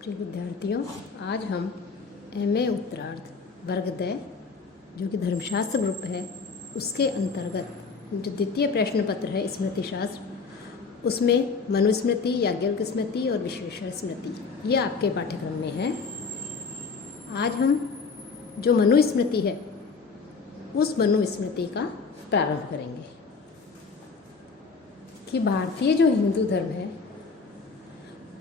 प्रिय विद्यार्थियों, आज हम MA उत्तरार्ध वर्ग द जो कि धर्मशास्त्र ग्रुप है उसके अंतर्गत जो द्वितीय प्रश्न पत्र है स्मृति शास्त्र, उसमें मनुस्मृति, याज्ञवल्क्य स्मृति और विश्वेश्वर स्मृति ये आपके पाठ्यक्रम में है। आज हम जो मनुस्मृति है उस मनुस्मृति का प्रारंभ करेंगे कि भारतीय जो हिंदू धर्म है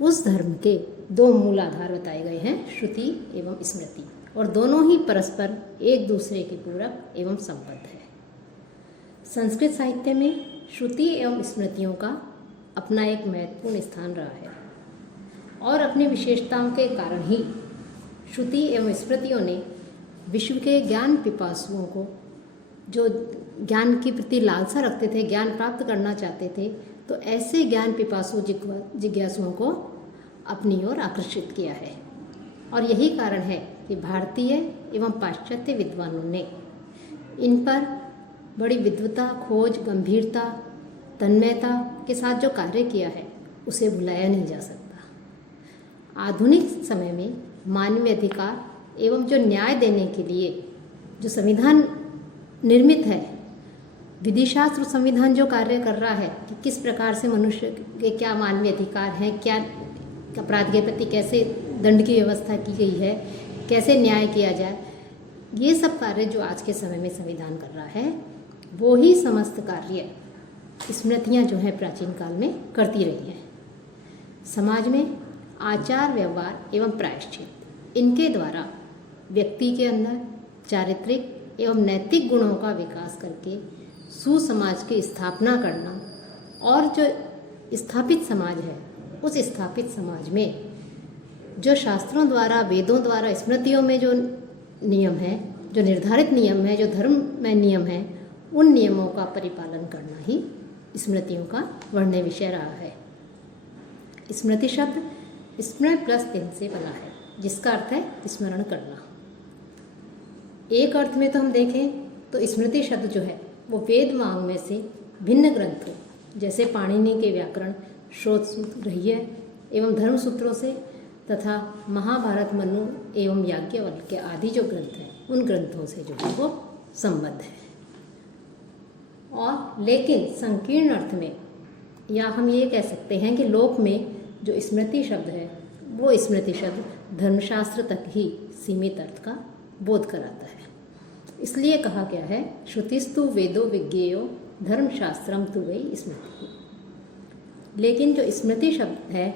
उस धर्म के दो मूल आधार बताए गए हैं, श्रुति एवं स्मृति, और दोनों ही परस्पर एक दूसरे के पूरक एवं संबद्ध है। संस्कृत साहित्य में श्रुति एवं स्मृतियों का अपना एक महत्वपूर्ण स्थान रहा है और अपनी विशेषताओं के कारण ही श्रुति एवं स्मृतियों ने विश्व के ज्ञान पिपासुओं को, जो ज्ञान के प्रति लालसा रखते थे, ज्ञान प्राप्त करना चाहते थे, तो ऐसे ज्ञान पिपासु जिज्ञासुओं को अपनी ओर आकर्षित किया है। और यही कारण है कि भारतीय एवं पाश्चात्य विद्वानों ने इन पर बड़ी विद्वता, खोज, गंभीरता, तन्मयता के साथ जो कार्य किया है उसे भुलाया नहीं जा सकता। आधुनिक समय में मानवीय अधिकार एवं जो न्याय देने के लिए जो संविधान निर्मित है, विधिशास्त्र संविधान जो कार्य कर रहा है कि किस प्रकार से मनुष्य के क्या मानवीय अधिकार हैं, क्या अपराध के प्रति कैसे दंड की व्यवस्था की गई है, कैसे न्याय किया जाए, ये सब कार्य जो आज के समय में संविधान कर रहा है वो ही समस्त कार्य स्मृतियाँ जो हैं प्राचीन काल में करती रही हैं। समाज में आचार, व्यवहार एवं प्रायश्चित, इनके द्वारा व्यक्ति के अंदर चारित्रिक एवं नैतिक गुणों का विकास करके सुसमाज की स्थापना करना, और जो स्थापित समाज है उस स्थापित समाज में जो शास्त्रों द्वारा, वेदों द्वारा, स्मृतियों में जो नियम है, जो निर्धारित नियम है, जो धर्म में नियम है, उन नियमों का परिपालन करना ही स्मृतियों का वर्ण्य विषय रहा है। स्मृति शब्द स्मरण प्लस तिन से बना है, जिसका अर्थ है स्मरण करना। एक अर्थ में तो हम देखें तो स्मृति शब्द जो है वो वेद वाङ्मय से भिन्न ग्रंथों जैसे पाणिनि के व्याकरण, श्रोत सूत्र, गृह्य एवं धर्म सूत्रों से तथा महाभारत, मनु एवं याज्ञवल्क्य आदि जो ग्रंथ हैं उन ग्रंथों से जो है वो संबद्ध है। और लेकिन संकीर्ण अर्थ में, या हम ये कह सकते हैं कि लोक में जो स्मृति शब्द है वो स्मृति शब्द धर्मशास्त्र तक ही सीमित अर्थ का बोध कराता है। इसलिए कहा गया है श्रुतिस्तु वेदो विज्ञेयो धर्मशास्त्रम तु वै स्मृति। लेकिन जो स्मृति शब्द है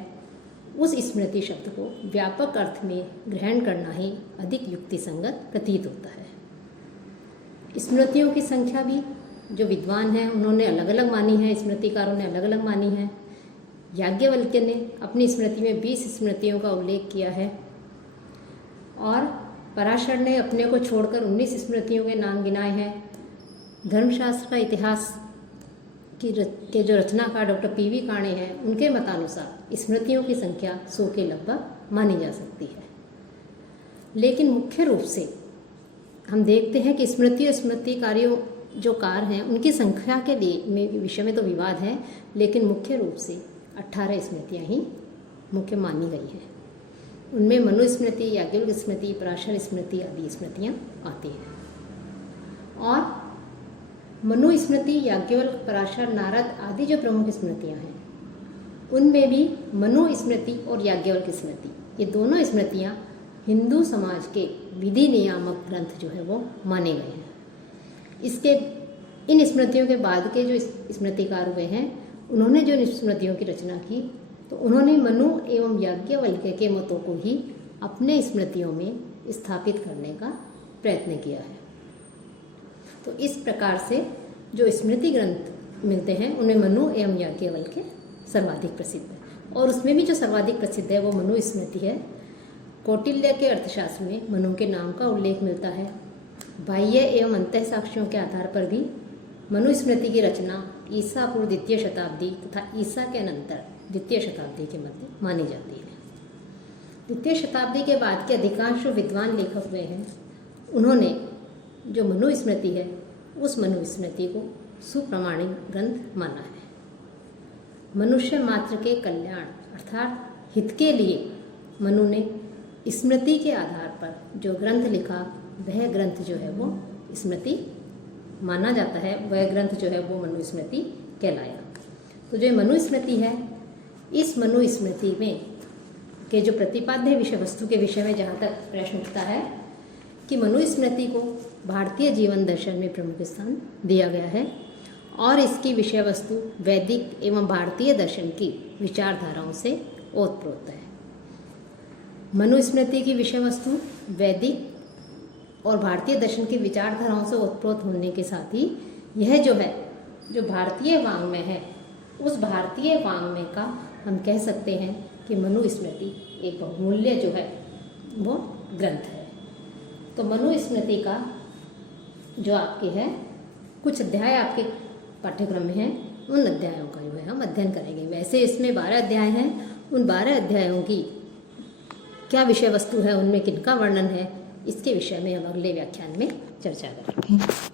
उस स्मृति शब्द को व्यापक अर्थ में ग्रहण करना ही अधिक युक्तिसंगत प्रतीत होता है। स्मृतियों की संख्या भी जो विद्वान हैं उन्होंने अलग अलग मानी है, स्मृतिकारों ने अलग अलग मानी है। याज्ञवल्क्य ने अपनी स्मृति में 20 स्मृतियों का उल्लेख किया है और पराशर ने अपने को छोड़कर 19 स्मृतियों के नाम गिनाए हैं। धर्मशास्त्र का इतिहास के जो रचनाकार डॉक्टर PV काणे हैं, उनके मतानुसार स्मृतियों की संख्या 100 के लगभग मानी जा सकती है। लेकिन मुख्य रूप से हम देखते हैं कि स्मृति और स्मृतिकारियों जो कार हैं उनकी संख्या के लिए विषय में तो विवाद है, लेकिन मुख्य रूप से 18 स्मृतियाँ ही मुख्य मानी गई हैं। उनमें मनुस्मृति, याज्ञवल्क्य स्मृति, पराशर स्मृति आदि स्मृतियाँ आती हैं। और मनुस्मृति, याज्ञवल्क्य, पराशर, नारद आदि जो प्रमुख स्मृतियाँ हैं उनमें भी मनुस्मृति और याज्ञवल्क्य स्मृति, ये दोनों स्मृतियाँ हिंदू समाज के विधि नियामक ग्रंथ जो है वो माने गए हैं। इसके इन स्मृतियों के बाद के जो स्मृतिकार हुए हैं उन्होंने जो स्मृतियों की रचना की तो उन्होंने मनु एवं याज्ञवल्क्य के मतों को ही अपने स्मृतियों में स्थापित करने का प्रयत्न किया है। तो इस प्रकार से जो स्मृति ग्रंथ मिलते हैं उनमें मनु एवं याज्ञवल्क्य सर्वाधिक प्रसिद्ध है, और उसमें भी जो सर्वाधिक प्रसिद्ध है वो मनुस्मृति है। कौटिल्य के अर्थशास्त्र में मनु के नाम का उल्लेख मिलता है। बाह्य एवं अंतः साक्ष्यों के आधार पर भी मनुस्मृति की रचना ईसा पूर्व द्वितीय शताब्दी तथा ईसा के अनंतर द्वितीय शताब्दी के मध्य मानी जाती है। द्वितीय शताब्दी के बाद के अधिकांश विद्वान लेखक हुए हैं, उन्होंने जो मनुस्मृति है उस मनुस्मृति को सुप्रमाणिक ग्रंथ माना है। मनुष्य मात्र के कल्याण अर्थात हित के लिए मनु ने स्मृति के आधार पर जो ग्रंथ लिखा वह ग्रंथ जो है वो स्मृति माना जाता है, वह ग्रंथ जो है वो मनुस्मृति कहलाया। तो जो मनुस्मृति है, इस मनुस्मृति में के जो प्रतिपाद्य विषय वस्तु के विषय में जहाँ तक प्रश्न उठता है कि मनुस्मृति को भारतीय जीवन दर्शन में प्रमुख स्थान दिया गया है और इसकी विषय वस्तु वैदिक एवं भारतीय दर्शन की विचारधाराओं से ओतप्रोत है। मनुस्मृति की विषय वस्तु वैदिक और भारतीय दर्शन की विचारधाराओं से ओतप्रोत होने के साथ ही यह जो है, जो भारतीय वाङ्मय है, उस भारतीय वाङ्मय का हम कह सकते हैं कि मनुस्मृति एक बहुमूल्य जो है वो ग्रंथ है। तो मनुस्मृति का जो आपके है कुछ अध्याय आपके पाठ्यक्रम में हैं, उन अध्यायों का जो है हम अध्ययन करेंगे। वैसे इसमें 12 अध्याय हैं, उन 12 अध्यायों की क्या विषय वस्तु है, उनमें किनका वर्णन है, इसके विषय में हम अगले व्याख्यान में चर्चा करेंगे।